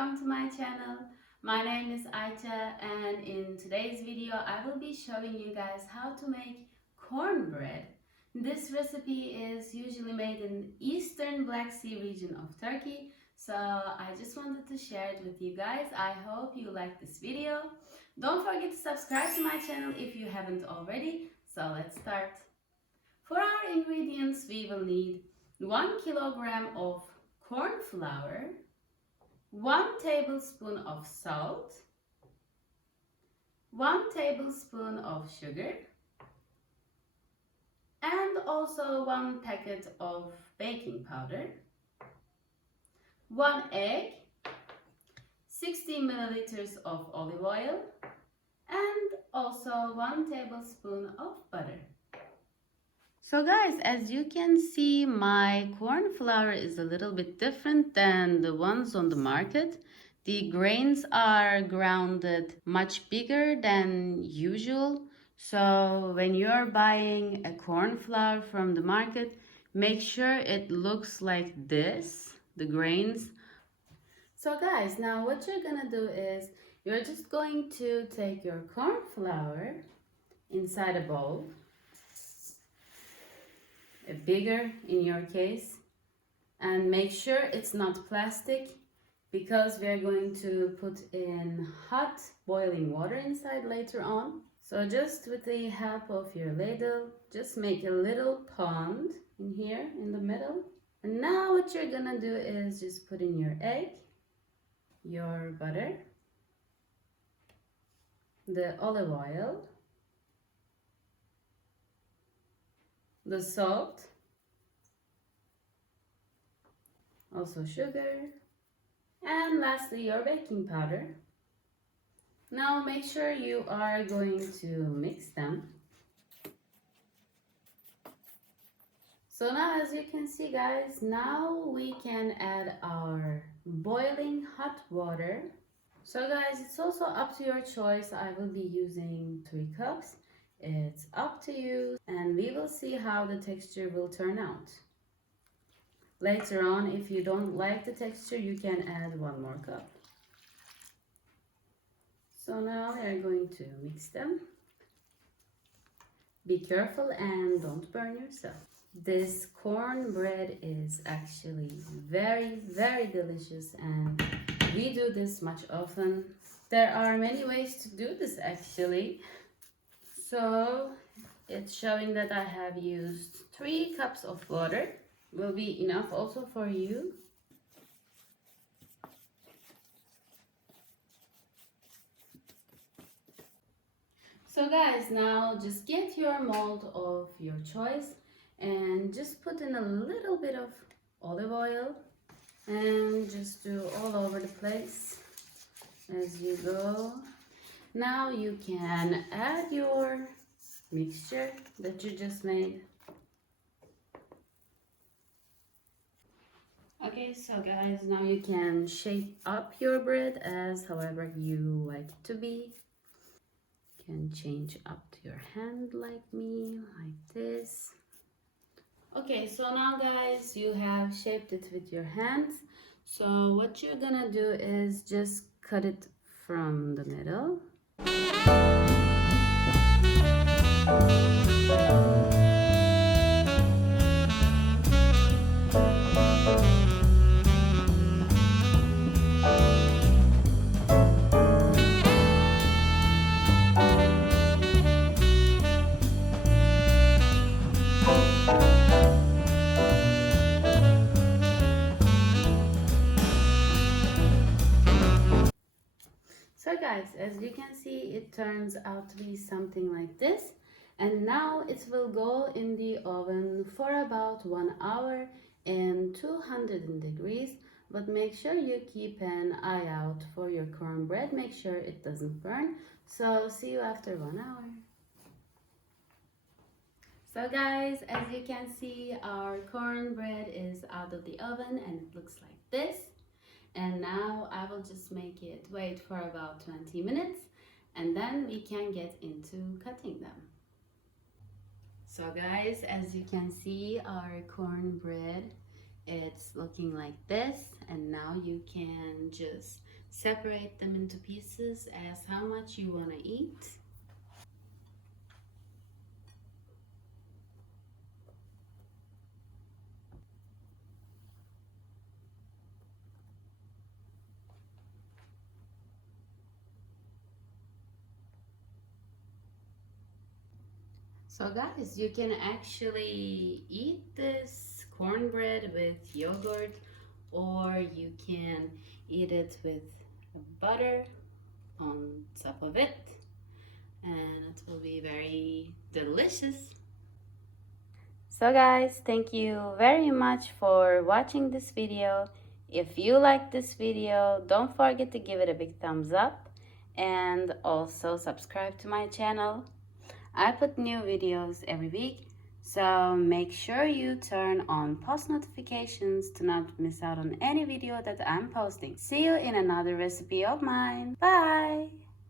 welcome to my channel. My name is Ayça and in today's video I will be showing you guys how to make cornbread. This recipe is usually made in eastern Black Sea region of Turkey, so I just wanted to share it with you guys. I hope you like this video. Don't forget to subscribe to my channel if you haven't already. So let's start. For our ingredients we will need 1 kilogram of corn flour, 1 tablespoon of salt, 1 tablespoon of sugar, and also 1 packet of baking powder, 1 egg, 60 milliliters of olive oil, and also 1 tablespoon of butter. So guys, as you can see, my corn flour is a little bit different than the ones on the market. The grains are grounded much bigger than usual. So when you're buying a corn flour from the market, make sure it looks like this, the grains. So guys, now what you're gonna do is you're just going to take your corn flour inside a bowl, bigger in your case, and make sure it's not plastic because we are going to put in hot boiling water inside later on. So just with the help of your ladle, just make a little pond in here in the middle. And now what you're gonna do is just put in your egg, your butter, the olive oil, the salt, also sugar, and lastly your baking powder. Now make sure you are going to mix them. So now as you can see guys, now we can add our boiling hot water. So guys, it's also up to your choice. I will be using 3 cups. It's up to you, and we will see how the texture will turn out. Later on, if you don't like the texture, you can add 1 more cup. So now we are going to mix them. Be careful and don't burn yourself. This cornbread is actually very, very delicious, and we do this much often. There are many ways to do this actually. So it's showing that I have used 3 cups of water. Will be enough also for you. So guys, now just get your mold of your choice and just put in a little bit of olive oil and just do all over the place as you go. Now you can add your mixture that you just made. Okay, so guys, now you can shape up your bread as however you like it to be. You can change up to your hand like me, like this. Okay, so now guys, you have shaped it with your hands. So what you're gonna do is just cut it from the middle. So guys, as you can see, it turns out to be something like this. And now it will go in the oven for about 1 hour in 200 degrees. But make sure you keep an eye out for your cornbread. Make sure it doesn't burn. So see you after 1 hour. So guys, as you can see, our cornbread is out of the oven and it looks like this. And now I will just make it wait for about 20 minutes and then we can get into cutting them. So guys, as you can see, our cornbread, it's looking like this, and now you can just Separate them into pieces as how much you want to eat. So guys, you can actually eat this cornbread with yogurt, or you can eat it with butter on top of it, and it will be very delicious. So guys, thank you very much for watching this video. If you like this video, don't forget to give it a big thumbs up and also subscribe to my channel. I put new videos every week, so make sure you turn on post notifications to not miss out on any video that I'm posting. See you in another recipe of mine. Bye!